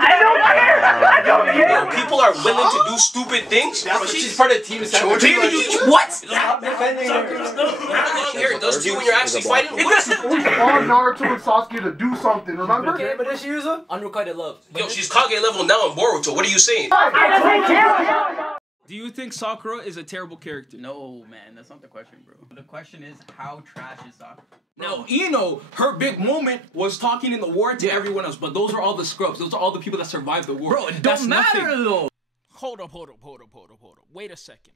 I don't care. People are willing to do stupid things. Bro, she's part of the team. What? Stop defending her. Here, those two when you're actually fighting. We all Naruto and Sasuke to do something, remember? Okay, but does she use them? Unrequited love. Yo, she's Kage level now in Boruto. What are you saying? Do you think Sakura is a terrible character? No, man, that's not the question, bro. The question is, how trash is Sakura? Now, Ino, her big moment was talking in the war to everyone else, but those are all the scrubs. Those are all the people that survived the war. Bro, it don't matter though. Hold up. Wait a second.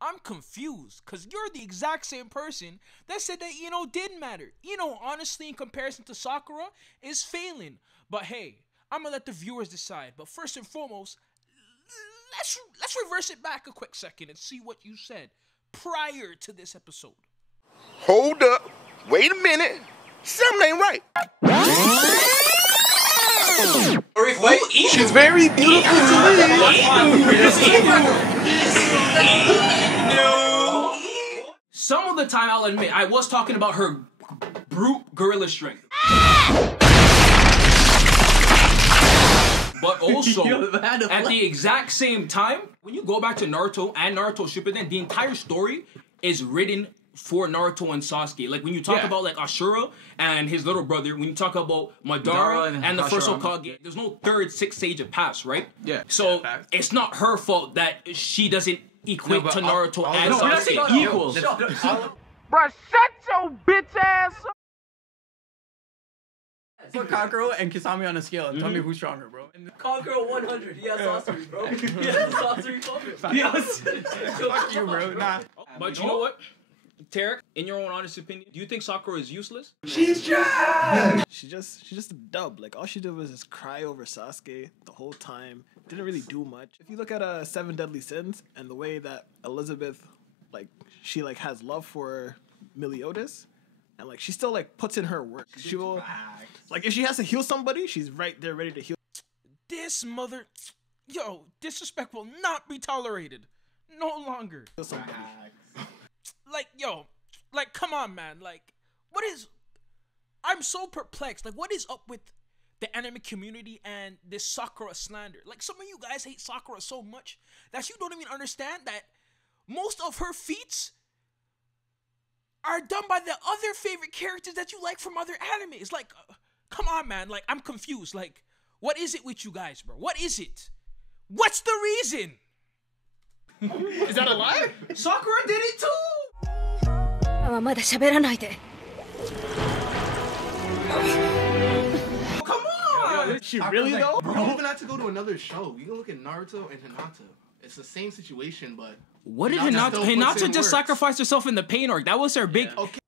I'm confused, because you're the exact same person that said that Ino didn't matter. Ino, honestly, in comparison to Sakura, is failing. But hey, I'm going to let the viewers decide. But first and foremost, let's reverse it back a quick second and see what you said prior to this episode. Hold up. Wait a minute. Something ain't right. She's very beautiful to Some of the time, I'll admit, I was talking about her brute gorilla strength. But also, at the exact same time, when you go back to Naruto and Naruto Shippuden, the entire story is written for Naruto and Sasuke. Like, when you talk about, like, Ashura and his little brother, when you talk about Madara and the first Hokage, there's no third, sixth stage of pass, right? Yeah. So, it's not her fault that she doesn't equate to Naruto and No, we're not saying Sasuke. equals. Bruh, shut your bitch ass up. Put Kakuro and Kisame on a scale and tell me who's stronger, bro. Kakuro 100. He has sorcery, bro. He has sorcery focus. Yes. Fuck you, bro. Nah. But you know what? Tarek, in your own honest opinion, do you think Sakura is useless? She's trash! She's just a dub. Like, all she did was just cry over Sasuke the whole time. Didn't really do much. If you look at Seven Deadly Sins and the way that Elizabeth, like, she, like, has love for Meliodas, and, like, she still, like, puts in her work. She will, like, if she has to heal somebody, she's right there ready to heal. This mother... Yo, disrespect will not be tolerated. No longer. Like, yo, like, come on, man. Like, what is... I'm so perplexed. Like, what is up with the anime community and this Sakura slander? Like, some of you guys hate Sakura so much that you don't even understand that most of her feats are done by the other favorite characters that you like from other animes. Like, come on, man. Like, I'm confused. Like, what is it with you guys, bro? What is it? What's the reason? Is that a lie? Sakura did it too! Come on! She really, though? You don't even have to go to another show. You can look at Naruto and Hinata. It's the same situation, but... What did Hinata... Hinata just sacrificed herself in the pain arc. That was her big... Okay.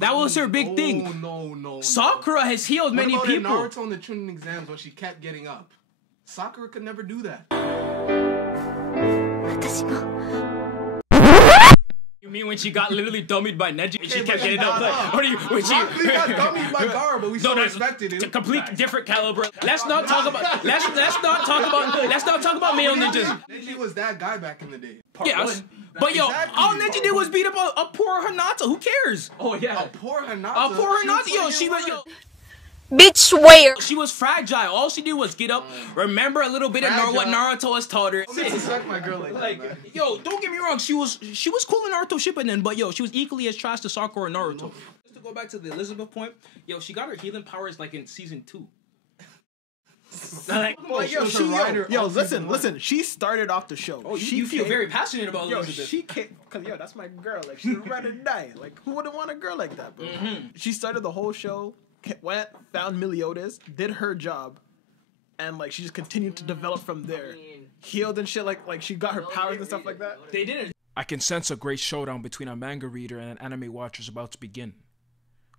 That was her big thing. No. Sakura has healed many people. Naruto on the Chunin exams when she kept getting up. Sakura could never do that. You mean when she got literally dummied by Neji and she kept getting up? Like, when she got dummied by Gaara, but we still respected him. It's a complete different caliber. Let's not talk about male ninjas. Neji was that guy back in the day. Yes. But yo, all Neji did was beat up a poor Hinata. Who cares? Oh yeah. A poor Hinata. Yo, she was Bitch, swear. She was fragile. All she did was get up, remember a little bit of what Naruto has taught her. Disrespect my girl like that, man. Yo, don't get me wrong. She was cool in Naruto Shippuden, but yo, she was equally as trash to Sakura and Naruto. Just to go back to the Elizabeth point, yo, she got her healing powers like in season 2. Like, listen. She started off the show. Oh, you feel very passionate about Elizabeth. Yo, she came, cause that's my girl. Like, she's ready to die. Like, who wouldn't want a girl like that, bro? She started the whole show. Went, found Meliodas, did her job, and like she just continued to develop from there. Healed and shit, like she got her powers and stuff like that. They did it. I can sense a great showdown between a manga reader and an anime watcher is about to begin.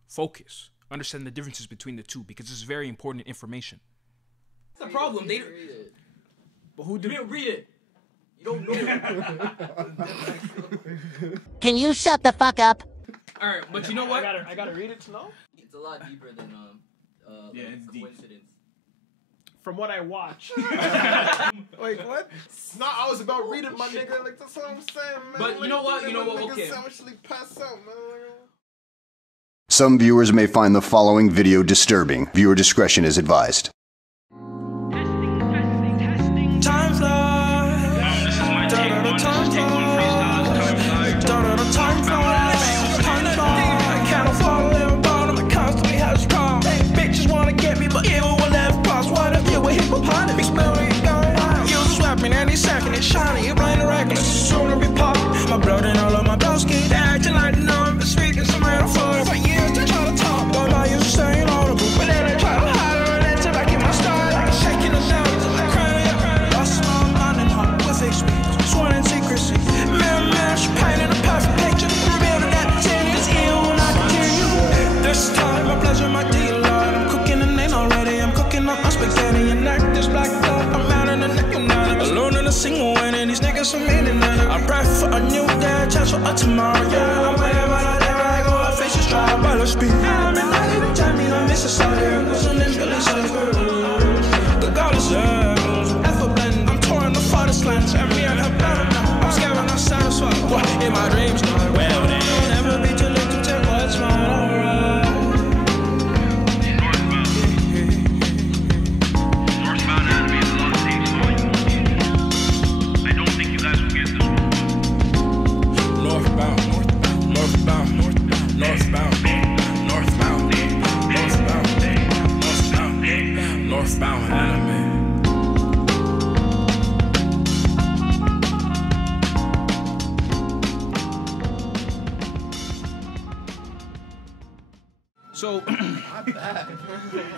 Focus. Understand the differences between the two because it's very important information. That's the problem. They read it. But who did? You didn't read it. You don't know. Can you shut the fuck up? All right, but you know what? I gotta read it to know. It's a lot deeper than it's deep. coincidence. From what I watch. Wait, what? It's not always about reading, my nigga. Like, that's what I'm saying, man. But you know what? Okay. Pass out, man. Some viewers may find the following video disturbing. Viewer discretion is advised. Time flies. Time flies. I can't afford to live about them. I constantly have to call. Bitches wanna get me, but evil will never cross. What if you were hippopotamus? Users rapping any second, it's shiny. You blind and reckless, sooner be popping. My blood and all of my broski. They acting like no, I'm speaking some metaphor. For years they try to talk, but my users stay inaudible. But then they try to hide her and then to back in my style. Like shaking the down, crying. Lost my mind and heart with experience. Sworn in secrecy. Mirror, she painted a perfect picture. Building that pretend is ill when I continue. This time, my pleasure, my delight. I'm cooking and ain't already. I'm cooking up my spaghetti and act this black dog. I'm out in the neck, alone in a single one, and these niggas are meaning that I pray for a new day, chance for a tomorrow. Yeah, I'm waiting, but I go, I face is dry, but I speak. I'm in line, every time you don't miss a side here, cause I'm in Billy's the God is effort blend. I'm touring the farthest lands, and me and her better now. I'm scared when I'm satisfied. What in my dreams? Well, then you'll never be too late to tell what's mine. Alright. Northboundanime is a lot of things for you. I don't think you guys will get this one. Northbound, northbound, northbound, northbound, northbound, northbound, northbound anime. So,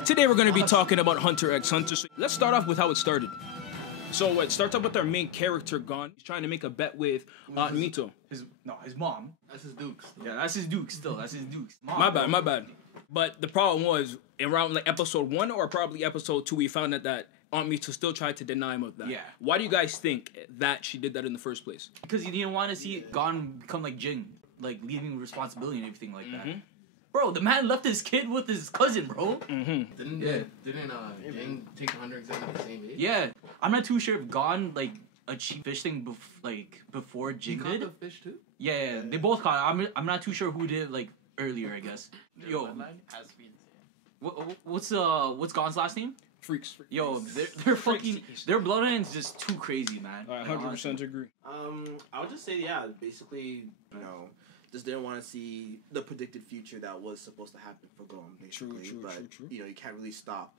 today we're going to be talking about Hunter x Hunter. So let's start off with how it started. So it starts off with our main character, Gon. He's trying to make a bet with Mito. His mom. That's his Dukes. Yeah, that's his Duke still. That's his Duke's mom. My bad. But the problem was, around like episode 1 or probably episode 2, we found out that Aunt Mito still tried to deny him of that. Yeah. Why do you guys think that she did that in the first place? Because he didn't want to see Gon become like Jing, like leaving responsibility and everything like that. Bro, the man left his kid with his cousin, bro. Didn't Jing take the Hunter exam at the same age? Yeah, I'm not too sure if Gon like achieved fish thing before Jing He did. caught the fish too? Yeah, they both caught it. I'm not too sure who did like earlier, I guess. Yo, what's Gon's last name? Freaks. Yo, they're fucking their bloodline's just too crazy, man. 100% agree. I would just say basically, just didn't want to see the predicted future that was supposed to happen for Gon, basically. True. You can't really stop.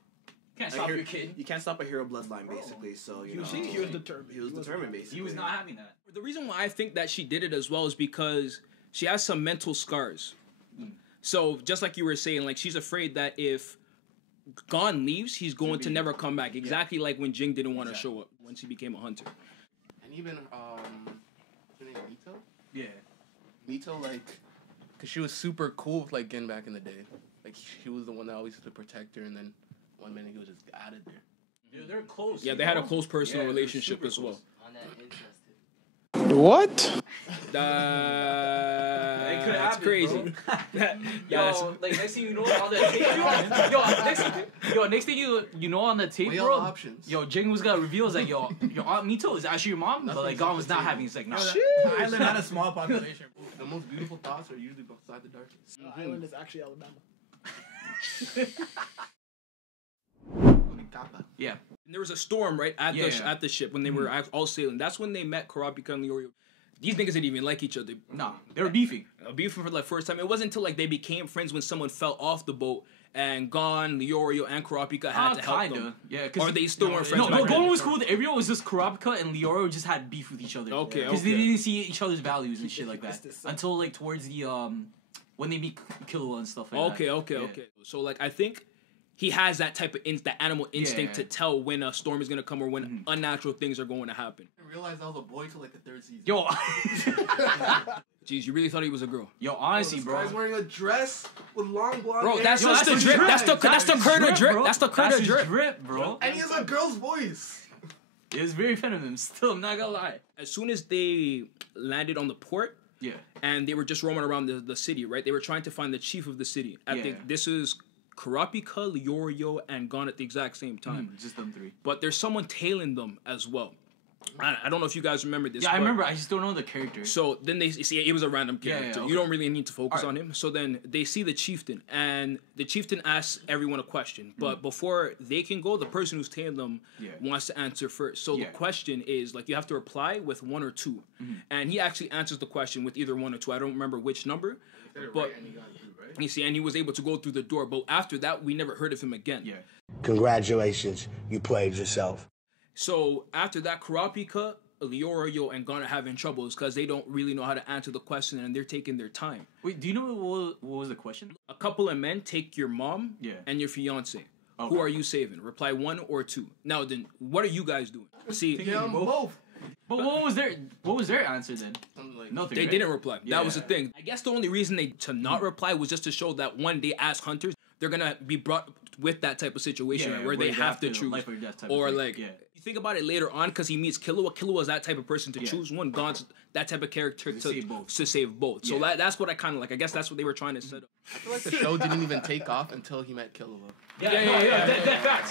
Can't stop your kid. You can't stop a hero bloodline, basically. So he was determined. He was determined, basically. He was not having that. The reason why I think that she did it as well is because she has some mental scars. So just like you were saying, like she's afraid that if Gon leaves, he's going to never come back. Exactly like when Jing didn't want to show up once he became a hunter. And even her name Mito? Yeah. Mito, cause she was super cool with getting back in the day. Like she was the one that always used to protect her, and then one minute he was just added there. Dude, they're close. Yeah, they had a close personal relationship as well. What? That's crazy. Next thing you know on the tape, next thing you know on the tape, bro. Options. Yo, Jing was gonna reveal is like, your Aunt Mito is actually your mom, but like Gon was not having. It's like, nah. The island had a small population. The most beautiful thoughts are usually beside the darkest. The island is actually Alabama. Yeah. And there was a storm right at the ship when they were all sailing. That's when they met Kurapika and Leorio. These niggas didn't even like each other. Nah, they were beefing. Beefing for the first time. It wasn't until they became friends when someone fell off the boat and Gon, Leorio, and Kurapika had to help them. Yeah, or they still weren't friends. No, Gon was cool with everyone. It was just Kurapika and Leorio just had beef with each other. Okay, because they didn't see each other's values and shit like that until towards the when they meet Killua and stuff like that. Okay. So I think he has that type of that animal instinct to tell when a storm is gonna come or when unnatural things are going to happen. I realized I was a boy till the 3rd season. Yo, jeez, you really thought he was a girl? Yo, honestly, bro. This guy's wearing a dress with long blonde bro, hair. that's just the drip. That's the Kurta drip. That's the Kurta drip, bro. And he has a girl's voice. It was very feminine. Still, I'm not gonna lie. As soon as they landed on the port, and they were just roaming around the city, right? They were trying to find the chief of the city. I think this is Kurapika, Leorio, and Gon at the exact same time. Just them three. But there's someone tailing them as well. I don't know if you guys remember this. Yeah, I remember. I just don't know the character. So then they see he was a random character. Yeah, okay. You don't really need to focus on him. So then they see the chieftain, and the chieftain asks everyone a question. But before they can go, the person who's telling them wants to answer first. So the question is like you have to reply with 1 or 2, and he actually answers the question with either 1 or 2. I don't remember which number, but you see, and he was able to go through the door. But after that, we never heard of him again. Yeah. Congratulations, you played yourself. So after that, Kurapika, Leorio, and Gon are having troubles because they don't really know how to answer the question and they're taking their time. Wait, do you know what was the question? A couple of men take your mom and your fiance. Okay. Who are you saving? Reply 1 or 2. Now then, what are you guys doing? See, both. But what was their answer then? Nothing. They right? didn't reply. That was the thing. I guess the only reason they to not reply was just to show that one day as hunters they're gonna be brought with that type of situation where they have to choose, life or death type or of thing. like. You think about it later on because he meets Killua. Killua is that type of person to choose one. Gon's that type of character to save both. So that's what I kind of like. I guess that's what they were trying to set up. I feel like the show didn't even take off until he met Killua. Yeah.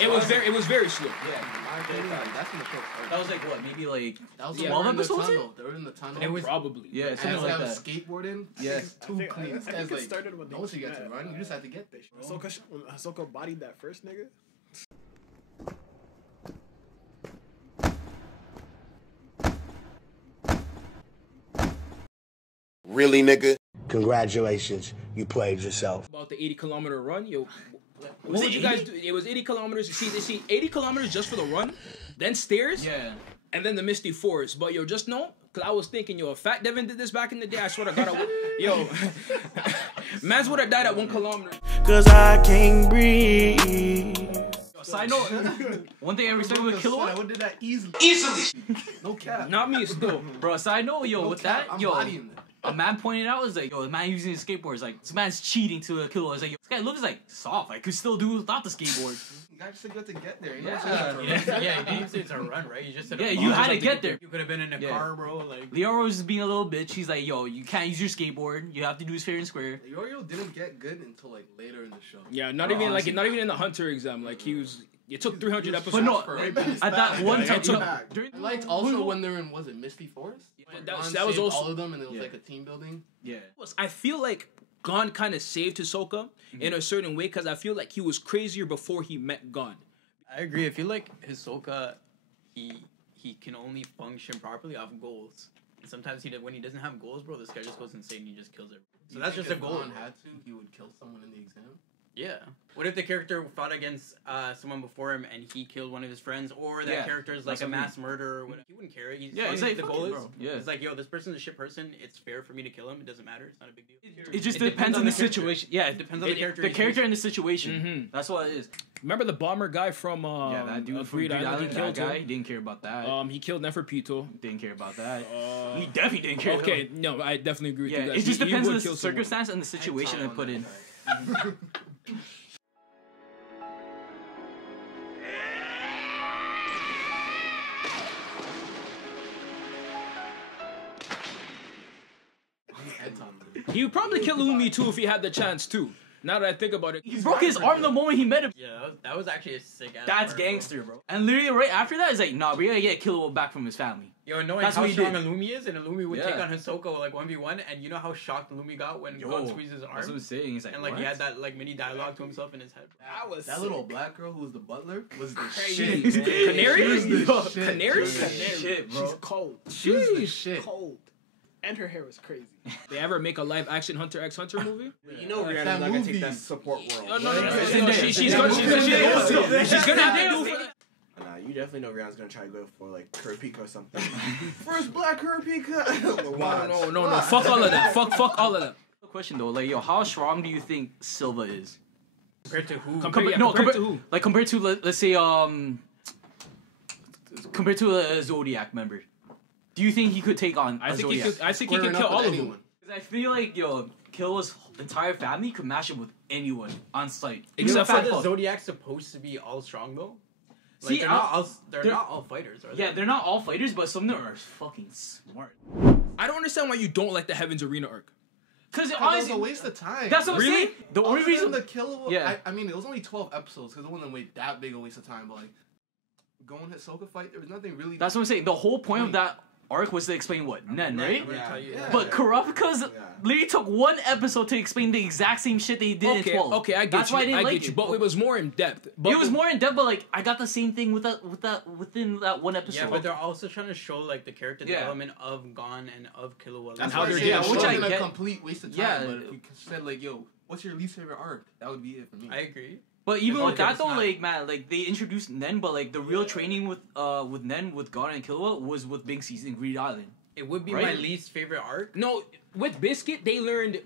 It was very slow. That's when the show started. That was like what? Maybe like that was 12 episodes. They were in the tunnel. It was probably something like that. Skateboarding. Yes. Too clean. This guy's like, started when they once you get to run, you just have to get there. When Ahsoka bodied that first nigga. Really, nigga? Congratulations, you played yourself. About the 80-kilometer run, yo. What would you guys do? It was 80 kilometers. See, 80 kilometers just for the run, then stairs, and then the Misty Forest. But yo, just know, because I was thinking, yo, if Fat Devin did this back in the day, I swear to God, yo, man's would have died at 1 kilometer. Cause I can't breathe. Side note, one thing I respect with Killua, I would do that easily. No cap. Not me, still. Bro, side note, yo, with that, I'm yo, bodying them. a man pointed out was like, yo, the man using his skateboard is like, this man's cheating to a Killua. It's like, yo, this guy looks like soft. I could still do without the skateboard. You guys just good to get there. Yeah, you didn't say it's a run, right? You just said you had to get there. You could have been in a car, bro. Like Leoro was just being a little bitch. She's like, yo, you can't use your skateboard. You have to do this fair and square. Leorio didn't get good until like later in the show. Yeah, not even in the Hunter exam. Like he was. It took 300 episodes. But no, at that one time, I liked also when they're in, was it Misty Forest? That was also all of them, and it was like a team building. Yeah. I feel like Gon kind of saved Hisoka in a certain way because I feel like he was crazier before he met Gon. I agree. I feel like Hisoka, he can only function properly off goals. And sometimes when he doesn't have goals, bro, this guy just goes insane. And he just kills everyone. So that's just a goal. If Gon had to, he would kill someone in the exam. Yeah. What if the character fought against someone before him and he killed one of his friends, or that character is like a mass murderer? Or whatever. He wouldn't care. He's like the goal is. It's like, yo, this person's a shit person. It's fair for me to kill him. It doesn't matter. It's not a big deal. It just depends on the situation. Yeah, it depends on the character. The character and the situation. That's what it is. Remember the bomber guy from that dude from Greed Island? That guy didn't care about that. He killed Neferpito. Didn't care about that. He definitely didn't care. Okay, no, I definitely agree with you guys. It just depends on the circumstance and the situation they put in. He would probably kill Umi too if he had the chance too. Now that I think about it, he broke his arm the moment he met him. Yeah, that was actually a sick ass. That's gangster, bro. And literally right after that, it's like, nah, we gotta get Killua back from his family. Yo, knowing how strong Illumi is, and Illumi would take on Hisoka like 1v1, and you know how shocked Illumi got when Gon squeezed his arm? That's what I'm saying. He's like, and like he had that like mini dialogue to himself in his head. That little black girl who was the butler was the shit. shit. Canary? Canary? Shit, bro. She's cold. She's shit. Cold. And her hair was crazy. They ever make a live action Hunter x Hunter movie? You know Rihanna's not gonna take that support role. No. She's gonna have to do it. Nah, you definitely know Rihanna's gonna try to go for like Kurapika or something. First black Kurapika. No. Fuck all of that. Fuck all of that. Question though, like, yo, how strong do you think Silva is? Compared to who? Compared to who? Like compared to let's say compared to a Zodiac member. Do you think he could take on a Zodiac? I think he could kill all of them. Because I feel like, yo, Killua's entire family could match him with anyone on site. Except for the Zodiac's supposed to be all strong though. Like, see, they're not all fighters, are they? Yeah, they're not all fighters, but some of them are fucking smart. I don't understand why you don't like the Heaven's Arena arc. Because it was a waste of time. That's what I'm saying. The only reason the Killua, I mean, it was only 12 episodes because it wasn't that big a waste of time, but like. Gon Hisoka fight, there was nothing really. That's what I'm saying. The whole point of that arc was to explain what? Nen, right? Yeah. But Kurapika's literally took one episode to explain the exact same shit they did in 12. Okay, I get That's you. why I didn't like you. it. But it was more in depth. But it was more in depth, but like I got the same thing with that within that one episode. Yeah, but they're also trying to show like the character development of Gon and of Killua. That's how how they're doing. which I get. A complete waste of time. Yeah. But if you said like, yo, what's your least favorite arc? That would be it for me. I agree. But even with that though, like man, like they introduced Nen, but like the real training with Nen with Gon and Killua was with Big C's in Greed Island. It would be my least favorite arc. No, with Biscuit they learned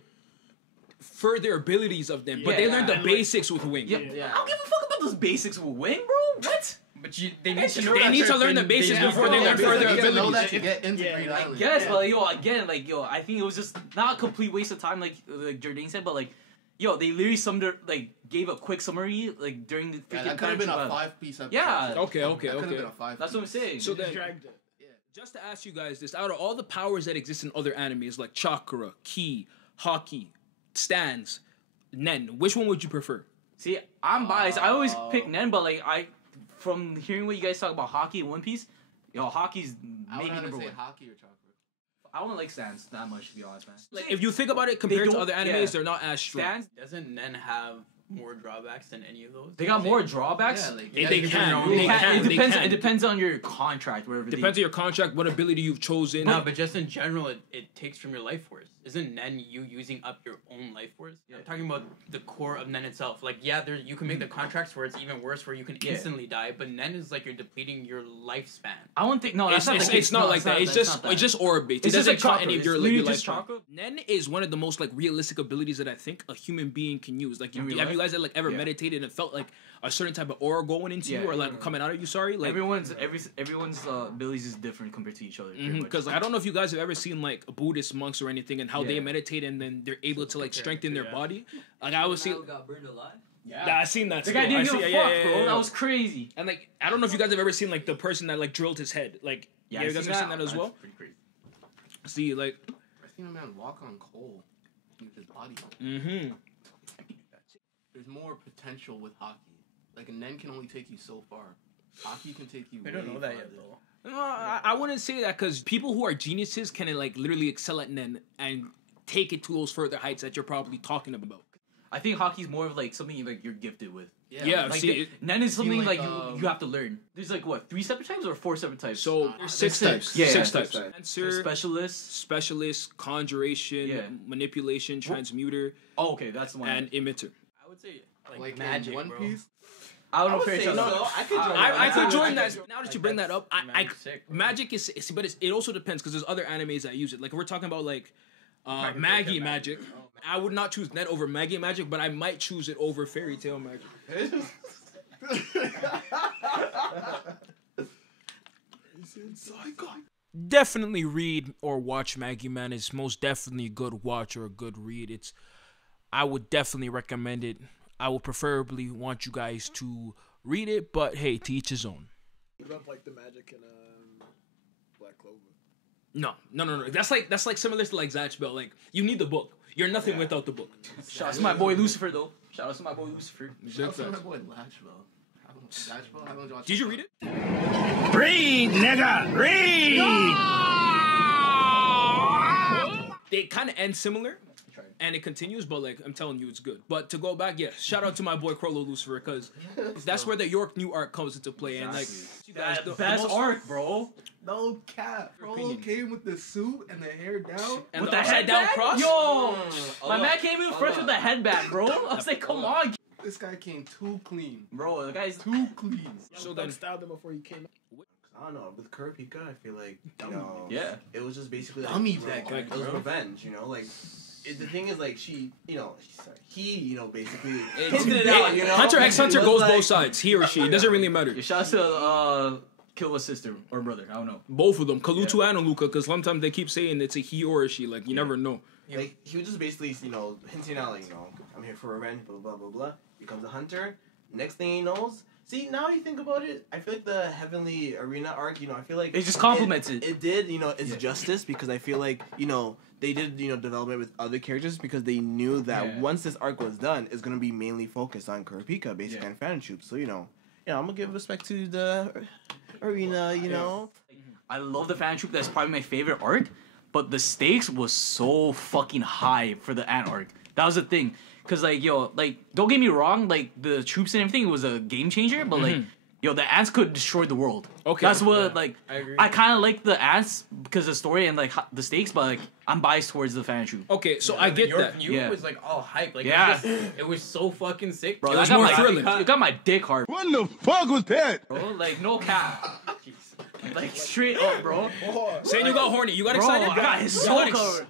further abilities of them, but they learned the basics with Wing. Yeah. I don't give a fuck about those basics with Wing, bro. What? But they need to know. They need to learn the basics before they learn further abilities. Know that to get into Greed Island. Yes, but I think it was just not a complete waste of time, like Jardine said, but like. Yo, they literally gave a quick summary, like, during the freaking that could have been a 5-piece episode. Yeah. Okay. That could have been a 5-piece. That's what I'm saying. So then, just to ask you guys this, out of all the powers that exist in other animes, like Chakra, Ki, Haki, Stans, Nen, which one would you prefer? See, I'm biased. I always pick Nen, but, like, from hearing what you guys talk about Haki and One Piece, yo, Haki's maybe number one. Haki or Chakra. I don't like Stans that much, to be honest, man. Like, if you think about it, compared to other animes, they're not as strong. Stans, doesn't Nen have more drawbacks than any of those? They got more drawbacks. Yeah, they can. It depends on your contract, whatever. Depends on your contract, what ability you've chosen. No, but just in general, it takes from your life force. Isn't Nen you using up your own life force? Yeah. I'm talking about the core of Nen itself. Like, yeah, you can make the contracts where it's even worse, where you can instantly die. But Nen is like you're depleting your lifespan. I don't think it's not like that. It's just aura based. It doesn't count any of your lifespan. Nen is one of the most like realistic abilities that I think a human being can use. Like, have you guys ever meditated and felt like a certain type of aura going into you or like coming out of you? Sorry, like everyone's abilities is different compared to each other. Because I don't know if you guys have ever seen like Buddhist monks or anything and how they meditate and then they're able to like strengthen their body. Like I was seeing. Got burned alive. Yeah, I seen that. The guy didn't give a fuck, bro. That was crazy. And like, I don't know if you guys have ever seen like the person that like drilled his head. Like, you guys ever seen that as well? Pretty crazy. See, like, I seen a man walk on coal with his body. Mm-hmm. There's more potential with hockey. Like a Nen can only take you so far. Hockey can take you. I don't know that yet though. No, I wouldn't say that because people who are geniuses can like literally excel at Nen and take it to those further heights that you're probably talking about. I think hockey's more of like something like you're gifted with. Yeah, like see, Nen is something like you have to learn. There's like what 3 separate types or 4 separate types? So there's 6 types. Yeah, 6 types. Answer, specialist, conjuration, manipulation, transmuter. Oh, okay, that's the one. And emitter. I would say like magic, One Piece. I don't know if I could join that. Now that you bring that up, magic is, but it also depends because there's other animes that use it. Like if we're talking about like Maggie Magic. I would not choose Net over Maggie Magic, but I might choose it over Fairy Tail Magic. Definitely read or watch Maggie Man. It's most definitely a good watch or a good read. I would definitely recommend it. I would preferably want you guys to read it, but hey, to each his own. You don't like the magic in Black Clover? No. That's like similar to like Zatch Bell. Like you need the book. You're nothing without the book. Shout out to my boy Lucifer though. Shout out to my boy Lucifer. Shout out to my boy Latchbell. How long did you watch? Did you read it? Read, nigga, read. They kind of end similar. And it continues, but like I'm telling you, it's good. But to go back, shout out to my boy Crollo Lucifer because that's where the York New arc comes into play. And like, you guys, the best arc, bro. No cap. Crollo came with the suit and the hair down and with the head down cross. Yo, my man came in fresh with the headband, bro. I was like, come on. This guy came too clean, bro. The guy's too clean. So then stabbed him before he came. I don't know. With Kurapika, I feel like it was just basically like, that guy. It was revenge, like. The thing is, like, he, basically hinted it out, Hunter x Hunter goes like, both sides. He or she. It doesn't really matter. Shout out to Kill's sister or brother. I don't know. Both of them. Kalutu and Aluka, because sometimes they keep saying it's a he or a she. Like, you never know. Like, he was just basically, hinting out, like, I'm here for revenge, blah, blah, blah, blah. Becomes a hunter. Next thing he knows... See, now you think about it, I feel like the Heavenly Arena arc, I feel like... It just complements it. It did, it's justice, because I feel like, they did, development with other characters, because they knew that once this arc was done, it's going to be mainly focused on Kurapika, basically, and fan troops. So, Yeah, I'm gonna give respect to the arena. You know, I love the fan troop. That's probably my favorite arc. But the stakes was so fucking high for the ant arc. That was the thing. Cause like don't get me wrong, like the troops and everything was a game changer. But like the ants could destroy the world. Okay, that's what I agree. I kind of like the ants because of the story and like the stakes, but like I'm biased towards the fan troop. Okay, so I get that. It was like all hype. Like it was so fucking sick. Bro, it was more thrilling. It got my dick hard. What in the fuck was that? Bro, like no cap. Like straight up, bro. Saying you got horny. You got excited? I got his soul covered.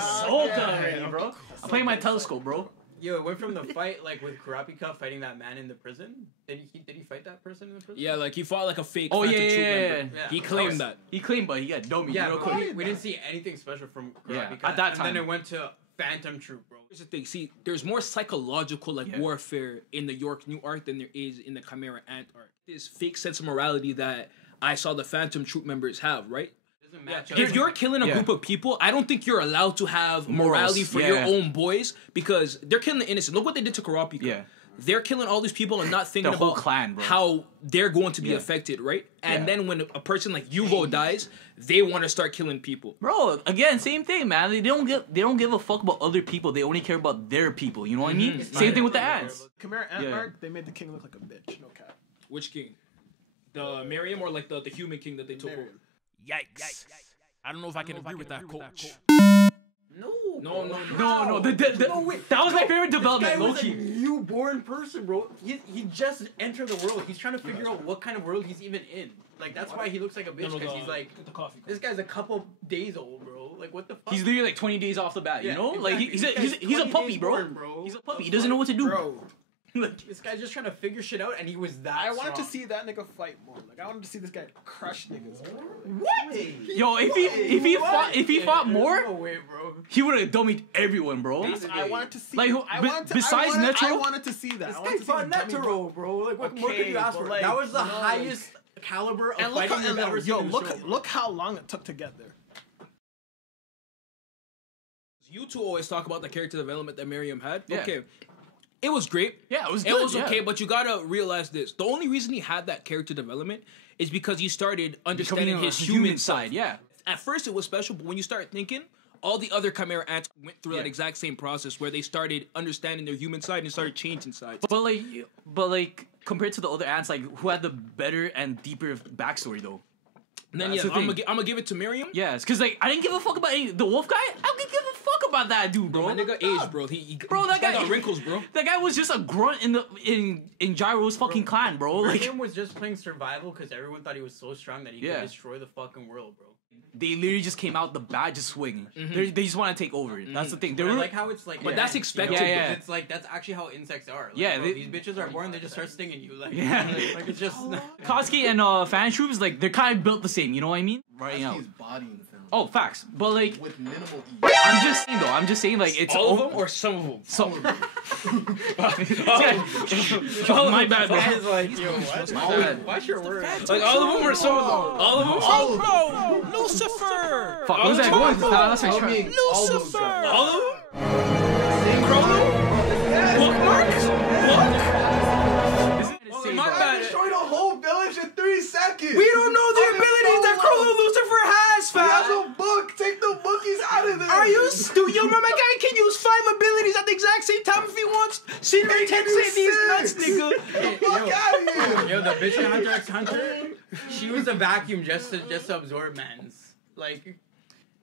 Soul covered, bro. I'm playing my telescope, bro. Yo, it went from the fight like with Kurapika fighting that man in the prison. Did he fight that person in the prison? Yeah, like he fought like a fake. Oh Phantom yeah. member. He claimed that. He claimed, but he got dummy. Yeah, we didn't see anything special from Kurapika. At that time. And then it went to Phantom Troop, bro. Here's the thing. See, there's more psychological warfare in the York New arc than there is in the Chimera Ant arc. This fake sense of morality that I saw the Phantom Troop members have, right? If you're killing a group of people, I don't think you're allowed to have morality for your own boys because they're killing the innocent. Look what they did to Kurapika. Yeah. They're killing all these people and not thinking about clan, bro. How they're going to be affected, right? And then when a person like Yugo dies, they want to start killing people. Bro, again, same thing, man. They don't give a fuck about other people. They only care about their people. You know what I mean? Same thing with the ants. Chimera Ant arc, they made the king look like a bitch. No cap. Which king? The Miriam or like the human king that they took over? Yikes. I don't know if I can agree with that, coach. No. That was my favorite development, This guy was a newborn person, bro. He just entered the world. He's trying to figure out what kind of world he's even in. Like, that's why he looks like a bitch, because he's like, this guy's a couple days old, bro. Like, what the fuck? He's literally like 20 days off the bat, you know? Exactly. Like, he's a puppy, bro. He's a puppy. He doesn't know what to do. Bro. Like, this guy's just trying to figure shit out, and he was that I wanted to see that nigga fight more. Like, I wanted to see this guy crush niggas. Bro. What? Yo, if he fought more, no way, bro. He would have dummied everyone, bro. I wanted to see. Like, besides Netero, I wanted to see that. This guy fought Netero, bro. Like, what more could you ask for? Like, that was the highest caliber of fighting you've ever seen. Yo, look how long it took to get there. You two always talk about the character development that Miriam had. Yeah. Okay. It was great. Yeah, it was good. It was okay, but you gotta realize this. The only reason he had that character development is because he started understanding his human side. Yeah. At first it was special, but when you start thinking, all the other Chimera Ants went through that exact same process where they started understanding their human side and started changing sides. But like compared to the other ants, like who had the better and deeper backstory though? And then I'm gonna give it to Miriam. Yes, because like I didn't give a fuck about the wolf guy. I don't give a fuck about that dude, bro. My nigga aged, bro. That guy got wrinkles, bro. That guy was just a grunt in Gyro's fucking clan, bro. Like Miriam was just playing survival because everyone thought he was so strong that he could destroy the fucking world, bro. They literally just came out the bat just swinging. They just want to take over. That's the thing. I like how it's like, but that's expected. Yeah. It's like that's actually how insects are. Like, bro, these bitches are born. They just start stinging you. Like, like it's just. Koski and fan troops, like they're kind of built the same. You know what I mean? Right now. His body in the film. Oh, facts. But like with minimal. I'm just saying like it's all of them or some of them. Some of them. My bad, bro. That is like, yo, what? Watch your words. Like all of them or some of them. All of them. All of them. Lucifer. Fuck, what's that going? That's like Lucifer. All of them. Chrono. Bookmark. My bad. Destroyed a whole village in 3 seconds. We don't know the abilities that Chrono Lucifer has, fam. He has a book. Take the bookies out of there. Are you stupid? Yo, my guy can use 5 abilities at the exact same time if he wants. See, they can say these nuts, nigga. Get the fuck out of here. Yo, the bitch in Hunter x Hunter, she was a vacuum just to absorb mans. Like.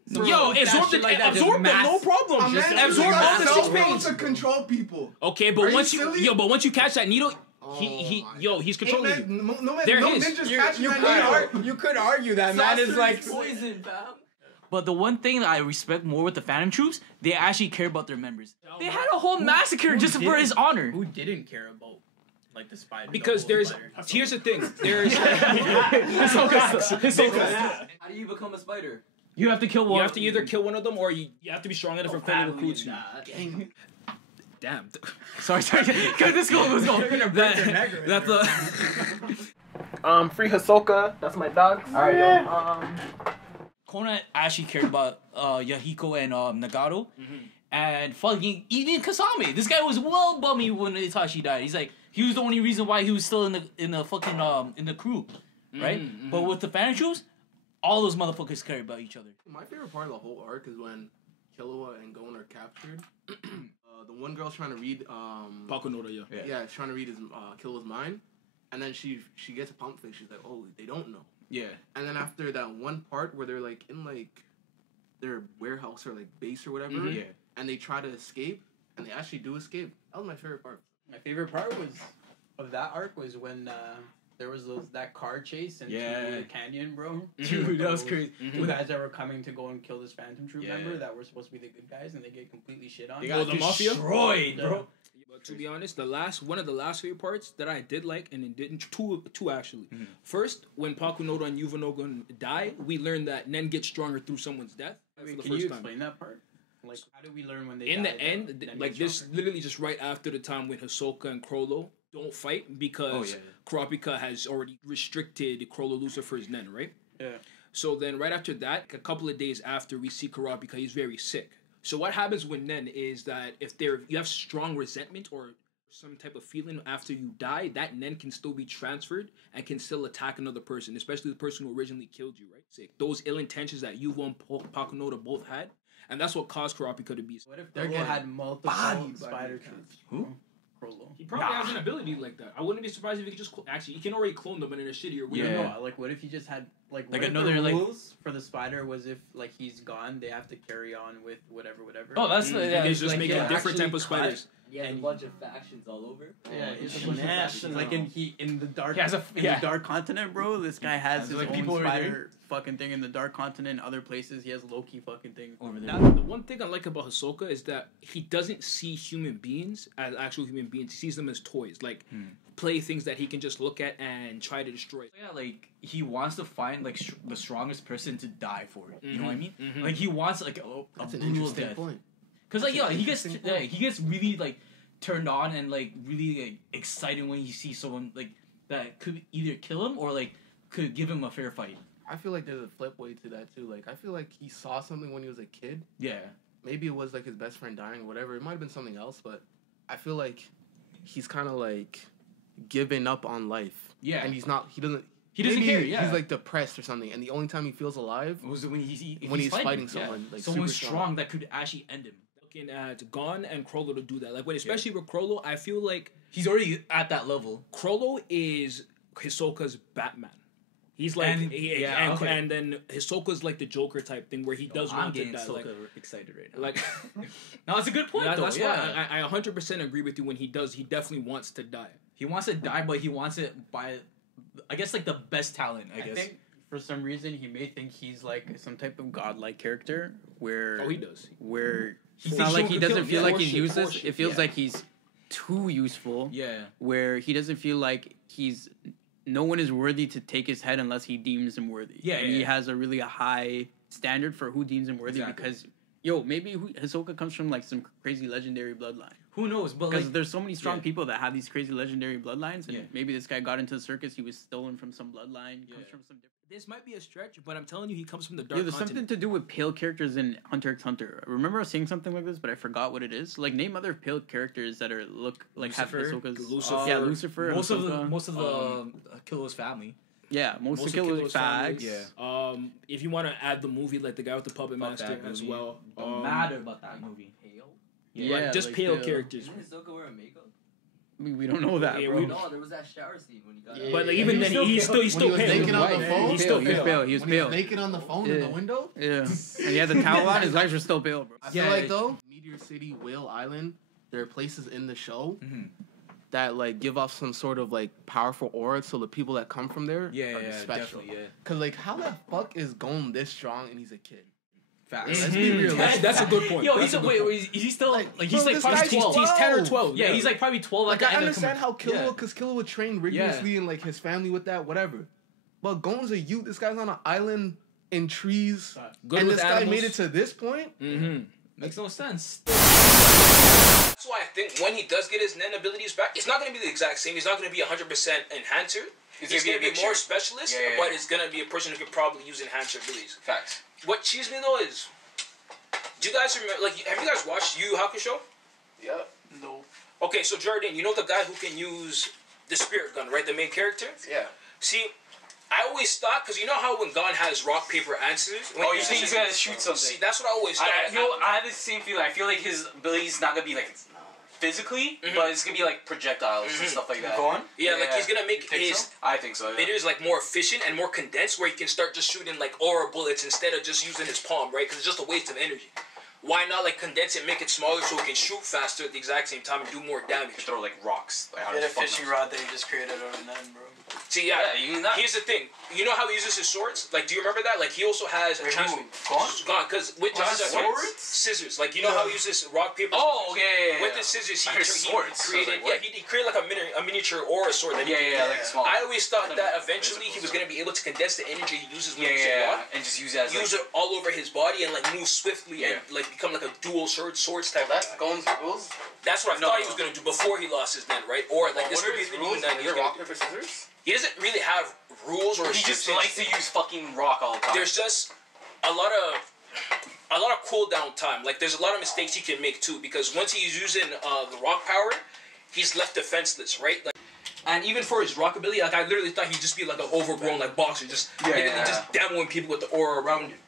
Yo, absorb them, no problem. Just absorb all the 6 pains to control people. Okay, but once you catch that needle. He's controlling you. No ninjas catching that needle. You could argue that man is like poison, fam. But the one thing that I respect more with the Phantom Troops, they actually care about their members. They had a whole massacre just for his honor. Who didn't care about like the spider? Because here's the thing. There's How do you become a spider? You have to kill one. You have to either kill one of them or you have to be strong enough for family recruits you. Damn. Sorry. Let's go. That's the. Free Hisoka. That's my dog. Alright, yo. Kona actually cared about Yahiko and Nagato. And fucking even Kasame. This guy was well bummy when Itachi died. He's like, He was the only reason why he was still in the fucking in the crew, right? But with the Phantom Troops, all those motherfuckers care about each other. My favorite part of the whole arc is when Killua and Gon are captured. The one girl's trying to read Pakunoda, yeah, she's trying to read his Killua's mind, and then she gets a pump fake. She's like, oh, they don't know. Yeah. And then after that one part where they're like in like their warehouse or like base or whatever, and they try to escape, and they actually do escape. That was my favorite part. My favorite part of that arc was when there was that car chase into the canyon, bro. Dude, that was crazy. Two guys that were coming to go and kill this Phantom Troop member that were supposed to be the good guys, and they get completely shit on. They got the mafia destroyed, bro. But to be honest, one of the last favorite parts that I did like, and it didn't two actually. First, when Pakunoda and Yuvanogon die, we learned that Nen gets stronger through someone's death. Can you explain that part? Like, how did we learn when they in died the end, like this, literally just right after the time when Hisoka and Chrollo don't fight because Kurapika has already restricted Chrollo Lucifer's Nen, right? Yeah. So then right after that, a couple of days after, we see Kurapika, he's very sick. So what happens with Nen is that if you have strong resentment or some type of feeling after you die, that Nen can still be transferred and can still attack another person, especially the person who originally killed you, right? Sick. Those ill intentions that Yuvo and Pakunoda both had. And that's what caused Kurapika to be. What if Chrollo had multiple spider troops? Who? Chrollo. He probably has an ability like that. I wouldn't be surprised if he could just actually he can already clone them in a shittier way. Yeah. Like what if he just had like another the rules for the spider was if like he's gone, they have to carry on with whatever. Oh, that's he's just making different type of spiders. He has a bunch of factions all over. Yeah, it's national. Like in the dark, the dark continent, bro. This guy has his like own people spider fucking thing in the dark continent. Other places, he has Loki fucking thing over there. The one thing I like about Hisoka is that he doesn't see human beings as actual human beings. He sees them as toys, like playthings that he can just look at and try to destroy. Yeah, like he wants to find like the strongest person to die for it. You know what I mean? Like he wants like a brutal death. Because like he gets really like turned on and like really like excited when he sees someone like that could either kill him or like could give him a fair fight. I feel like there's a flip way to that too. Like I feel like he saw something when he was a kid. Yeah. Maybe it was like his best friend dying or whatever. It might have been something else, but I feel like he's kind of like giving up on life. Yeah. And he doesn't care. Yeah. He's like depressed or something, and the only time he feels alive was when he's fighting someone. Like someone strong that could actually end him. Looking at Gon and Chrollo to do that, like especially with Chrollo, I feel like he's already at that level. Chrollo is Hisoka's Batman. He's like, and then Hisoka's like the Joker type thing where he does want to die. Like, excited right now. Like, no, it's a good point. That's why I 100% agree with you. When he does, he definitely wants to die. He wants to die, but he wants it by, I guess, like the best talent. I guess. Think for some reason he may think he's like some type of godlike character where he does. Where it's not like he doesn't feel like he's useless. It feels like he's too useful. Yeah. Where he doesn't feel like no one is worthy to take his head unless he deems him worthy. Yeah, and he has a really high standard for who deems him worthy because, maybe Hisoka comes from like some crazy legendary bloodline. Who knows? But because there's so many strong people that have these crazy legendary bloodlines, and maybe this guy got into the circus. He was stolen from some bloodline. Comes from some different. This might be a stretch, but I'm telling you, he comes from the dark. Yeah, there's something to do with pale characters in Hunter x Hunter. I remember seeing something like this, but I forgot what it is. Like, name other pale characters that look like Lucifer, have Hisoka's. Lucifer. Yeah, Lucifer. Most of the Killers family. Yeah, most of Killers fags. Yeah. If you want to add the movie, like the guy with the puppet master as well. Don't matter about that movie. Pale? Yeah, just like pale characters. Didn't Hisoka wear a makeup? We don't know that, bro. No, there was that shower scene when he got. But like even then, he's still pale. Naked on the phone. He's still pale. He was when pale. He was naked on the phone in the window. Yeah, and he had the towel on. His eyes were still pale, bro. I feel like though, Meteor City, Whale Island, there are places in the show that like give off some sort of like powerful aura, so the people that come from there are special. Definitely, Cause like, how the fuck is Gon this strong and he's a kid? Facts. Let's be real. That's a good point. Yo, is he still like he's like probably 12. He's 10 or 12. Yeah, he's like probably 12. Like I understand how Killua, because Killua would train rigorously and like his family with that, whatever. But Gon's a youth. This guy's on an island in trees, and this guy made it to this point. Makes no sense. That's why I think when he does get his Nen abilities back, it's not going to be the exact same. He's not going to be 100% enhancer. He's going to be more specialist, but it's going to be a person who could probably use enhancer abilities. Facts. What cheesed me though is, do you guys remember? Like, have you guys watched Yu Yu Hakusho? Yeah. No. Okay, so Jordan, you know the guy who can use the spirit gun, right? The main character? Yeah. See, I always thought, because you know how when Gon has rock, paper, and scissors? Oh, you think he's gonna shoot something? See, that's what I always thought. I have the same feeling. I feel like his ability's not gonna be like physically, but it's gonna be like projectiles and stuff like that. Gon? Yeah, like he's gonna make his... I think so, yeah. It is like more efficient and more condensed, where he can start just shooting like aura bullets instead of just using his palm, right? Because it's just a waste of energy. Why not like condense it, make it smaller so it can shoot faster at the exact same time and do more damage? Throw like rocks. Like, Get a fishing rod that he just created out of none, bro. See, yeah, here's the thing. You know how he uses his swords? Like, do you remember that? Like, he also has a chance. Gone? Because with swords? Scissors. Like, you know how he uses rock, paper, yeah. With the scissors, he created, he created like a miniature or a sword. That like small. I always thought that eventually he was going to be able to condense the energy he uses when he's in rock. And just use it as it all over his body and like move swiftly and like become like a dual swords type. That's Gon's rules? That's what I thought he was going to do before he lost his net, right? Or like this could be the new net. Is it rock, paper, scissors? He doesn't really have rules or he just likes to use fucking rock all the time. There's just a lot of cooldown time. Like there's a lot of mistakes he can make too, because once he's using the rock power, he's left defenseless, right? Like, and even for his rock ability, like I literally thought he'd just be like an overgrown like boxer, just demoing people with the aura around him.